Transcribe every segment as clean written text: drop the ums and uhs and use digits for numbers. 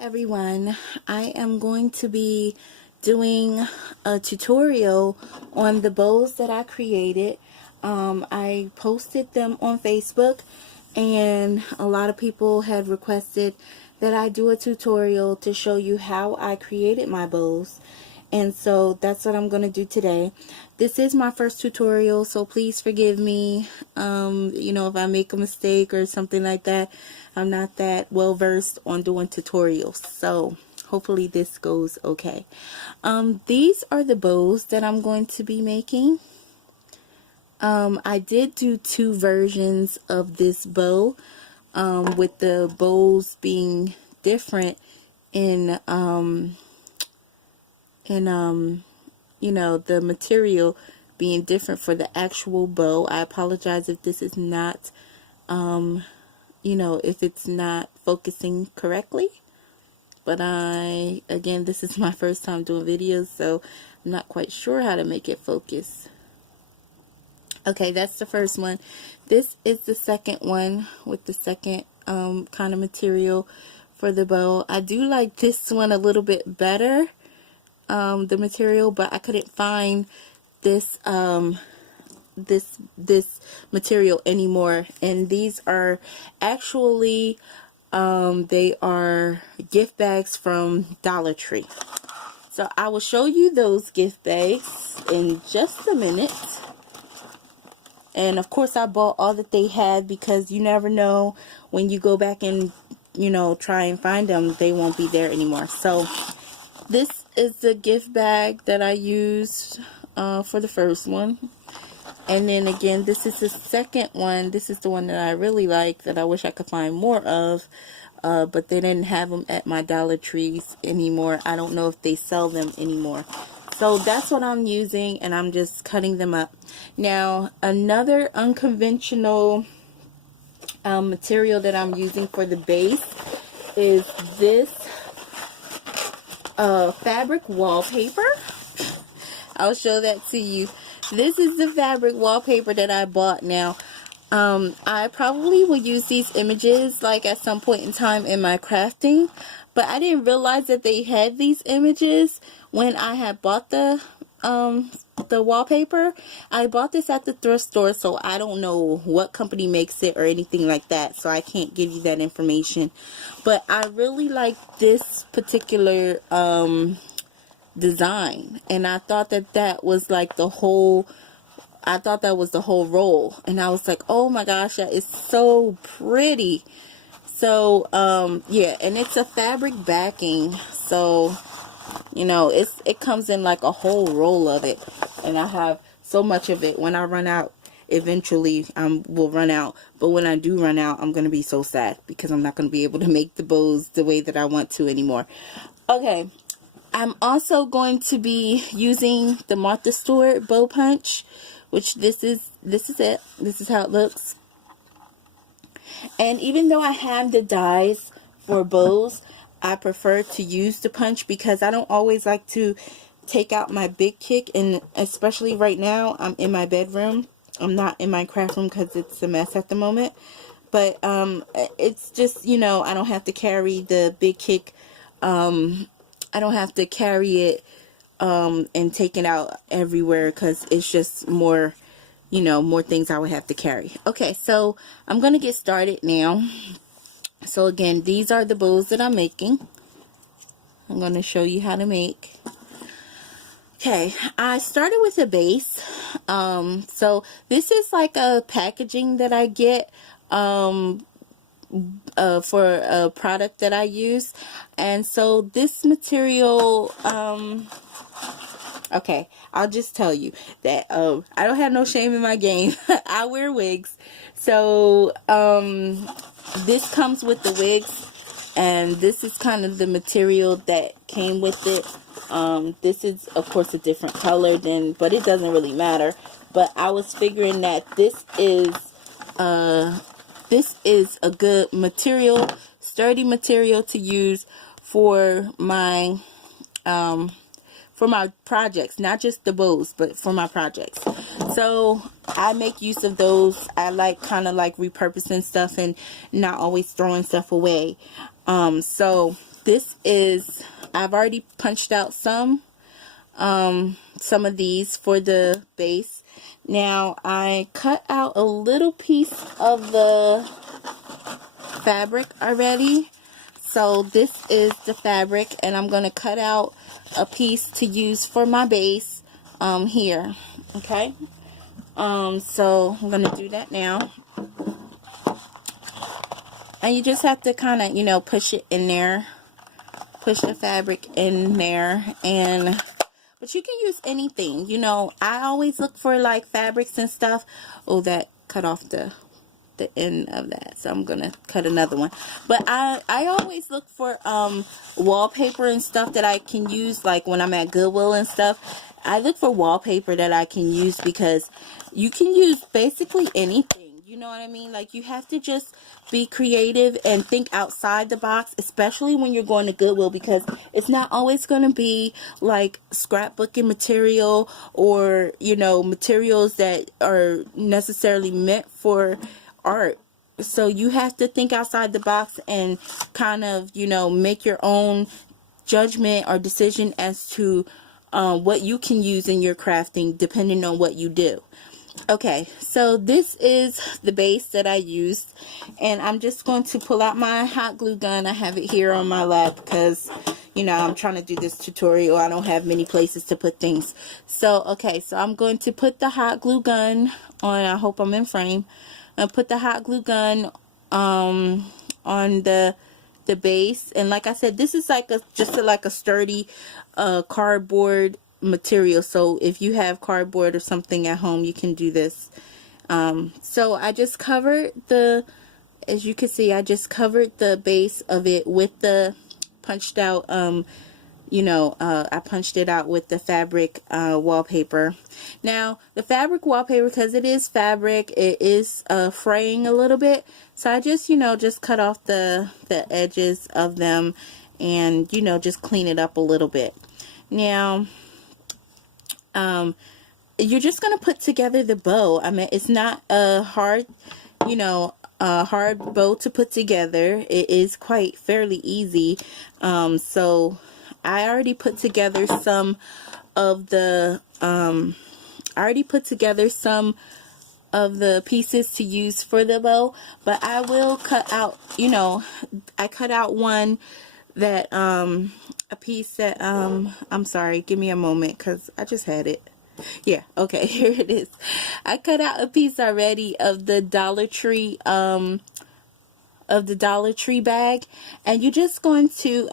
Everyone, I am going to be doing a tutorial on the bows that I created. I posted them on Facebook and a lot of people had requested that I do a tutorial to show you how I created my bows. And so that's what I'm going to do today. This is my first tutorial, so please forgive me, if I make a mistake or something like that. I'm not that well versed on doing tutorials, so hopefully this goes okay. These are the bows that I'm going to be making. I did do two versions of this bow, with the bows being different in the material being different for the actual bow. I apologize if this is not, if it's not focusing correctly. But again, this is my first time doing videos, so I'm not quite sure how to make it focus. Okay, that's the first one. This is the second one with the second kind of material for the bow. I do like this one a little bit better, the material, but I couldn't find this this material anymore. And these are actually they are gift bags from Dollar Tree. So I will show you those gift bags in just a minute. And of course I bought all that they had, because you never know, when you go back and try and find them, they won't be there anymore. So this is the gift bag that I used for the first one. And then again, this is the second one. This is the one that I really like, that I wish I could find more of, but they didn't have them at my Dollar Trees anymore. I don't know if they sell them anymore. So that's what I'm using, and I'm just cutting them up. Now, another unconventional material that I'm using for the base is this fabric wallpaper. I'll show that to you. This is the fabric wallpaper that I bought. Now, I probably will use these images like at some point in time in my crafting, but I didn't realize that they had these images when I had bought the wallpaper. I bought this at the thrift store, so I don't know what company makes it or anything like that, so I can't give you that information. But I really like this particular design, and I thought that was like the whole, I thought that was the whole roll, and I was like, oh my gosh, that is so pretty. So yeah, and it's a fabric backing, so it comes in like a whole roll of it, and I have so much of it. When I run out, eventually will run out, but when I do run out, I'm gonna be so sad, because I'm not gonna be able to make the bows the way that I want to anymore. Okay, I'm also going to be using the Martha Stewart bow punch, which this is it. This is how it looks. And even though I have the dies for bows, I prefer to use the punch, because I don't always like to take out my big kick, and especially right now I'm in my bedroom. I'm not in my craft room because it's a mess at the moment. But it's just, I don't have to carry the big kick. I don't have to carry it and take it out everywhere, because it's just more, more things I would have to carry. Okay, so I'm going to get started now. So again, these are the bows that I'm making. I'm going to show you how to make. Okay, I started with a base. So this is like a packaging that I get for a product that I use. And so this material, okay, I'll just tell you that I don't have no shame in my game. I wear wigs. So this comes with the wigs, and this is kind of the material that came with it. This is of course a different color but it doesn't really matter. But I was figuring that this is a good material, sturdy material to use for my projects, not just the bows, but for my projects. So I make use of those. I kind of like repurposing stuff and not always throwing stuff away. So this is, I've already punched out some of these for the base. Now I cut out a little piece of the fabric already. So this is the fabric, and I'm going to cut out a piece to use for my base here. Okay. So I'm going to do that now. And you just have to kind of, you know, push it in there. Push the fabric in there. But you can use anything. You know, I always look for like fabrics and stuff. Oh, that cut off the end of that, so I'm gonna cut another one. But I always look for wallpaper and stuff that I can use, like when I'm at Goodwill and stuff. I look for wallpaper that I can use, because you can use basically anything. You know what I mean? Like, you have to just be creative and think outside the box, especially when you're going to Goodwill, because it's not always going to be like scrapbooking material, or, you know, materials that are necessarily meant for art. So you have to think outside the box and kind of, you know, make your own judgment or decision as to what you can use in your crafting, depending on what you do. Okay, so this is the base that I used, and I'm just going to pull out my hot glue gun. I have it here on my lap because, you know, I'm trying to do this tutorial. I don't have many places to put things. So, okay, so I'm going to put the hot glue gun on. I hope I'm in frame. I'll put the hot glue gun on the base, and like I said, this is like just a sturdy cardboard material. So if you have cardboard or something at home, you can do this. So I just covered as you can see, I just covered the base of it with the punched out, you know, I punched it out with the fabric wallpaper. Now the fabric wallpaper, because it is fabric, it is fraying a little bit, so I just, you know, just cut off the edges of them, and, you know, just clean it up a little bit. Now you're just going to put together the bow. I mean, it's not a hard, you know, hard bow to put together. It is quite fairly easy. So I already put together some of the pieces to use for the bow, but I will cut out, you know, I cut out one that a piece that I'm sorry, give me a moment because I just had it. Yeah, okay, here it is. I cut out a piece already of the Dollar Tree bag, and you're just going to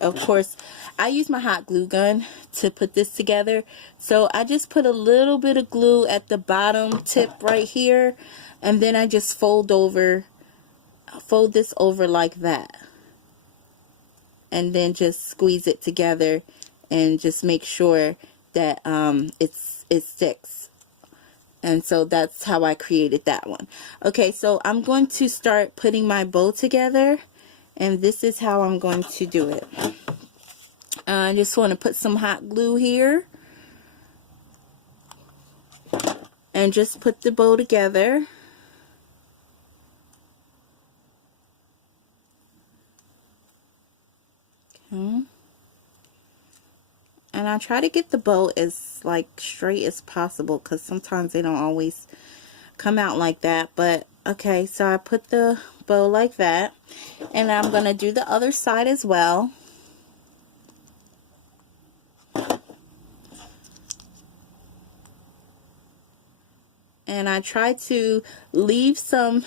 of course, I use my hot glue gun to put this together, so I just put a little bit of glue at the bottom tip right here, and then I just fold this over like that, and then just squeeze it together and just make sure that it sticks. And so that's how I created that one. Okay, so I'm going to start putting my bow together, and this is how I'm going to do it. I just want to put some hot glue here and just put the bow together. Okay. And I try to get the bow as like straight as possible, because sometimes they don't always come out like that. But okay, so I put the bow like that, and I'm going to do the other side as well. And I try to leave some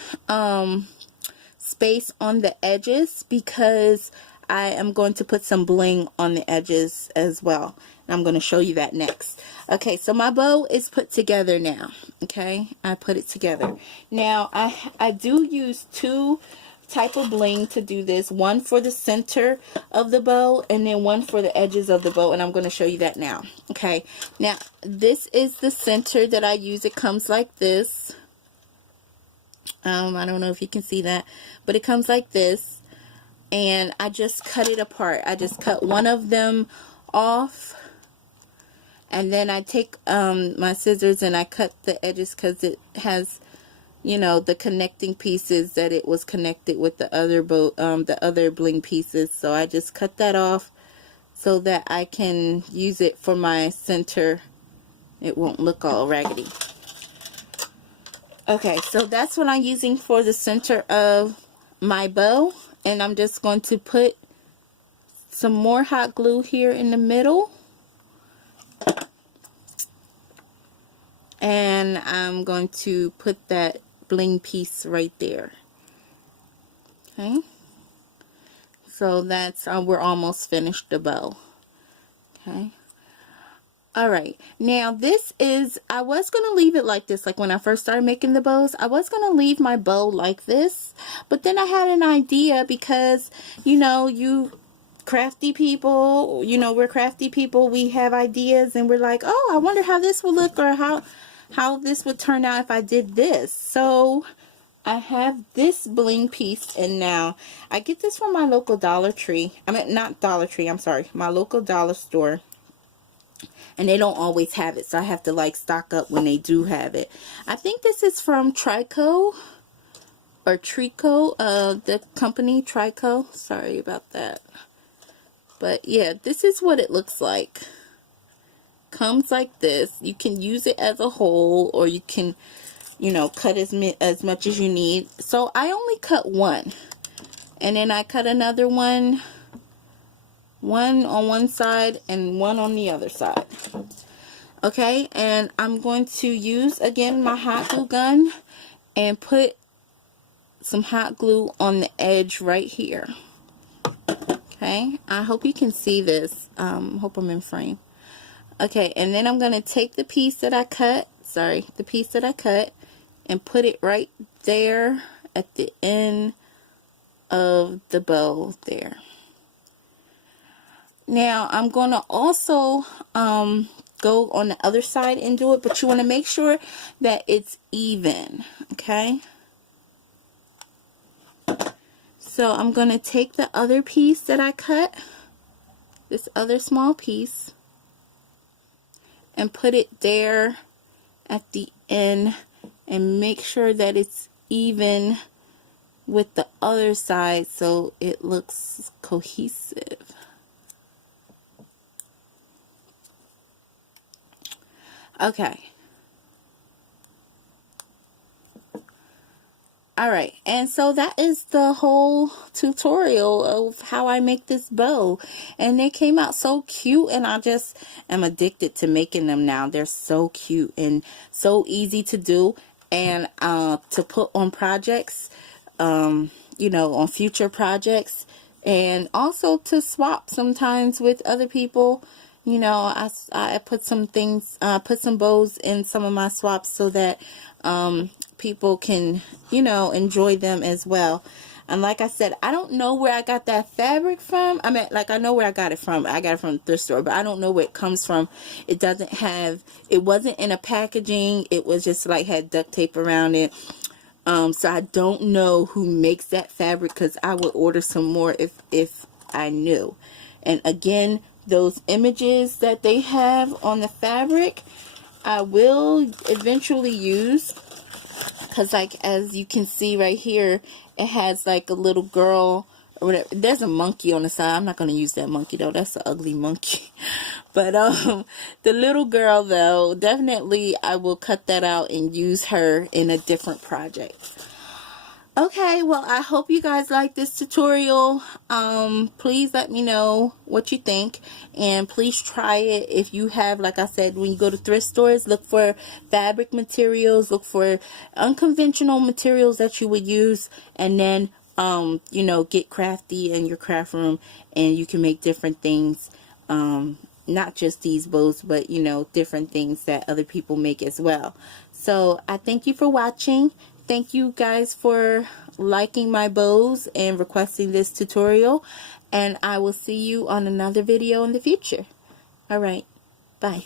space on the edges, because I am going to put some bling on the edges as well. And I'm going to show you that next. Okay, so my bow is put together now. Okay, I put it together. Now, I do use two type of bling to do this. One for the center of the bow, and then one for the edges of the bow. And I'm going to show you that now. Okay, now this is the center that I use. It comes like this. I don't know if you can see that, but it comes like this. And I just cut it apart. I just cut one of them off, and then I take my scissors and I cut the edges, because it has you know, the connecting pieces, that it was connected with the other bow, the other bling pieces. So I just cut that off so that I can use it for my center. It won't look all raggedy. Okay, so that's what I'm using for the center of my bow, and I'm just going to put some more hot glue here in the middle, and I'm going to put that bling piece right there. Okay, so that's we're almost finished the bow. Okay, all right, now this is, I was going to leave it like this. Like when I first started making the bows, I was going to leave my bow like this, but then I had an idea, because you know, you crafty people, you know, we're crafty people, we have ideas, and we're like, oh, I wonder how this would look, or how this would turn out if I did this. So I have this bling piece, and now I get this from my local Dollar Tree. I mean, not Dollar Tree, I'm sorry, my local dollar store. And they don't always have it, so I have to like stock up when they do have it. I think this is from Trico or Trico, the company Trico. Sorry about that. But yeah, this is what it looks like. Comes like this. You can use it as a whole, or you can, you know, cut as much as you need. So I only cut one, and then I cut another one on one side and one on the other side. Okay, and I'm going to use again my hot glue gun and put some hot glue on the edge right here. Okay, I hope you can see this. Hope I'm in frame. Okay, and then I'm going to take the piece that I cut, and put it right there at the end of the bow there. Now I'm going to also go on the other side and do it, but you want to make sure that it's even. Okay, so I'm going to take the other piece that I cut, this other small piece, and put it there at the end, and make sure that it's even with the other side so it looks cohesive. Okay. Alright, and so that is the whole tutorial of how I make this bow, and they came out so cute, and I just am addicted to making them now. They're so cute and so easy to do, and to put on projects, you know, on future projects, and also to swap sometimes with other people. You know, I put some things, put some bows in some of my swaps so that people can, you know, enjoy them as well. And like I said, I don't know where I got that fabric from. I mean, like, I know where I got it from. I got it from the thrift store, but I don't know where it comes from. It doesn't have, it wasn't in a packaging. It was just like had duct tape around it. So I don't know who makes that fabric, because I would order some more if I knew. And again, those images that they have on the fabric, I will eventually use, because like as you can see right here, it has like a little girl or whatever. There's a monkey on the side. I'm not going to use that monkey though. That's an ugly monkey. But the little girl though, definitely I will cut that out and use her in a different project. Okay, well, I hope you guys like this tutorial. Please let me know what you think, and please try it. If you have, like I said, when you go to thrift stores, look for fabric materials, look for unconventional materials that you would use, and then you know, get crafty in your craft room, and you can make different things, not just these bows, but you know, different things that other people make as well. So I thank you for watching. Thank you guys for liking my bows and requesting this tutorial, and I will see you on another video in the future. Alright, bye.